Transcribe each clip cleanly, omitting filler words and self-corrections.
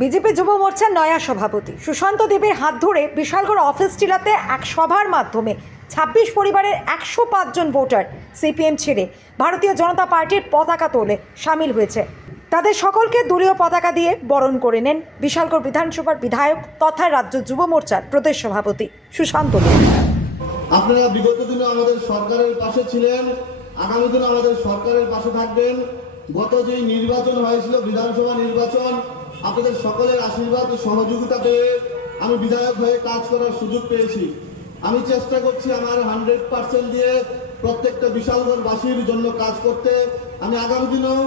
BJP যুব মোর্চার নয়া সভাপতি সুশান্ত দেবের হাত ধরে বিশালগড় অফিস টিলাতে এক সভার মাধ্যমে ২৬ পরিবারের ১০৫ জন ভোটার সিপিএম ছেড়ে ভারতীয় জনতা পার্টির পতাকা তোলে সামিল হয়েছে। তাদের সকলকে দলীয় পতাকা দিয়ে বরণ করে নেন বিশালগড় বিধানসভার বিধায়ক তথা রাজ্য যুব মোর্চার প্রদেশ সভাপতি সুশান্ত দেব। আপনারা বিগত দিনে আমাদের সরকারের পাশে ছিলেন, আগামী দিনে আমাদের সরকারের পাশে থাকবেন। গত যে নির্বাচন হয়েছিল বিধানসভা নির্বাচন, আপনাদের সকলের আশীর্বাদ ও সহযোগিতা পেয়ে আমি বিধায়ক হয়ে কাজ করার সুযোগ পেয়েছি। আমি চেষ্টা করছি আমার 100% দিয়ে প্রত্যেকটা বিশালগড়বাসীর জন্য কাজ করতে। আমি আগামী দিনেও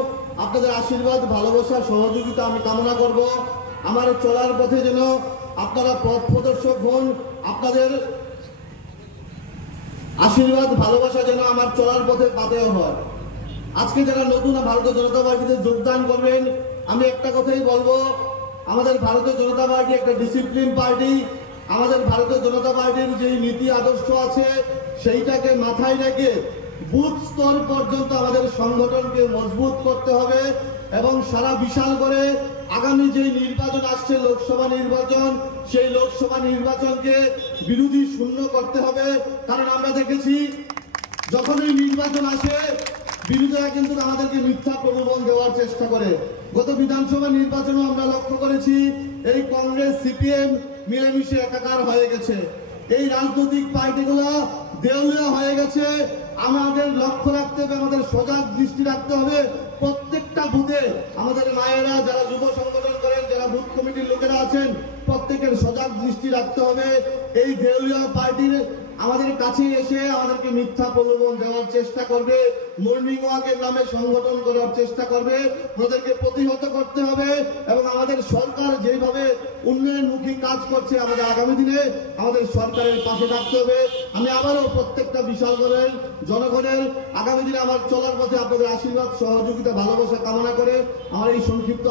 আপনাদের আশীর্বাদ, ভালোবাসা, সহযোগিতা আমি কামনা করব। আমার চলার পথে যেন আপনারা পথ প্রদর্শক হন, আপনাদের আশীর্বাদ, ভালোবাসা যেন আমার চলার পথে পাতেও হয়। আজকে যারা নতুন ভারতীয় জনতা পার্টিতে যোগদান করবেন, আমি একটা কথাই বলবো, আমাদের ভারতীয় জনতা পার্টি একটা ডিসিপ্লিন পার্টি। আমাদের ভারতীয় জনতা পার্টির যে নীতি আদর্শ আছে সেইটাকে মাথায় রেখে বুথ স্তর পর্যন্ত আমাদের সংগঠনকে মজবুত করতে হবে এবং সারা বিশালগড়ে আগামী যে নির্বাচন আসছে লোকসভা নির্বাচন, সেই লোকসভা নির্বাচনকে বিরোধী শূন্য করতে হবে। কারণ আমরা দেখেছি যখনই নির্বাচন আসে বিরোধীরা কিন্তু আমাদেরকে মিথ্যা প্রলোভন দেওয়ার চেষ্টা করে। গত বিধানসভা নির্বাচনও আমরা লক্ষ্য করেছি এই কংগ্রেস সিপিএম মিলেমিশে একাকার হয়ে গেছে। এই রাজনৈতিক পার্টিগুলো দেউলিয়া হয়ে গেছে। আমাদের লক্ষ্য রাখতে হবে, আমাদের সজাগ দৃষ্টি রাখতে হবে। প্রত্যেকটা বুথে আমাদের মায়েরা যারা যুব সংগঠন করেন, যারা বুথ কমিটির লোকেরা আছেন, প্রত্যেকের সজাগ দৃষ্টি রাখতে হবে। এই দেউলিয়া পার্টির আমাদের কাছে এসে আমাদেরকে মিথ্যা প্রলোভন দেওয়ার চেষ্টা করবে, মর্নিং ওয়াকের নামে সংগঠন করার চেষ্টা করবে। ওদেরকে প্রতিহত করতে হবে এবং আমাদের সরকার যেভাবে উন্নয়নমুখী কাজ করছে, আমাদের আগামী দিনে আমাদের সরকারের পাশে থাকতে হবে। আমি আবারও প্রত্যেকটা বিশালগড়ের জনগণের আগামী দিনে আমার চলার পথে আপনাদের আশীর্বাদ, সহযোগিতা, ভালোবাসা কামনা করে আমার এই সংক্ষিপ্ত